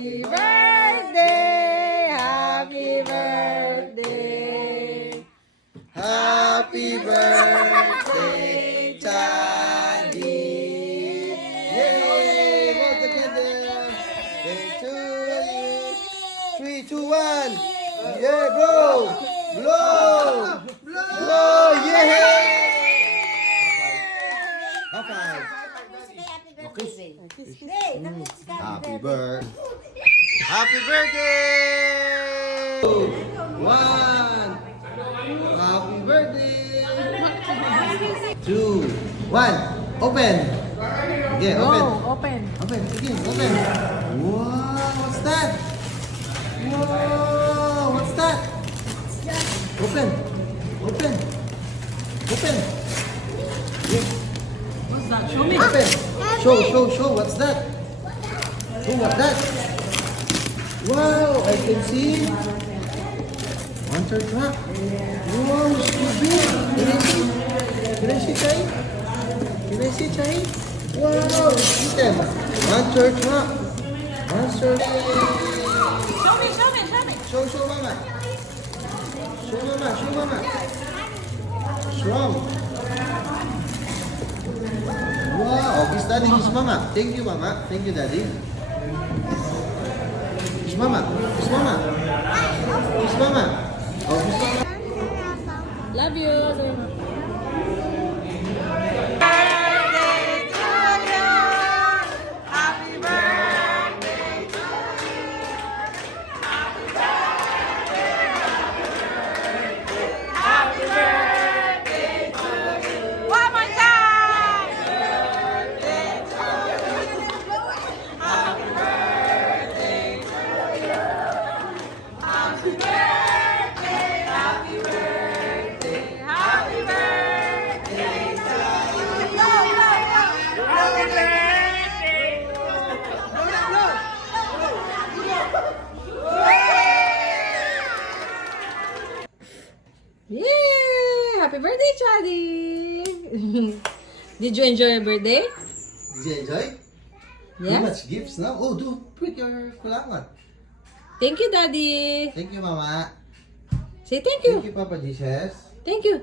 Happy birthday, happy birthday, Happy birthday, Daddy! Yay! Blow the candle! 3, 2, 1! Yeah, blow! Blow! Blow! Yeah! High five! Happy birthday! Happy birthday! 1! Happy birthday! 2, 1, open! Yeah, open! open. Open, again, open! Wow, what's that? Whoa, what's that? Open! Open! Open! Yeah, What's that? Show me. open! Show, what's that? Show what's that? Wow, I can see monster truck. Wow, so big. Can I see? Can I see, Chai? Can I see, Chai? Wow, see them. Monster truck. Monster. Show me. Show mama. Show mama. Strong. Wow, kiss daddy, kiss mama. Thank you, mama. Thank you, daddy. Kiss mama. Kiss mama. Kiss mama. Oh, kiss mama. Love you. Yay! Happy birthday, Chadi! Did you enjoy your birthday? Did you enjoy? Too Yeah? much gifts now. Oh, do put your kulangan. Thank you, Daddy. Thank you, mama. Say thank you. Thank you, Papa Jesus. Thank you.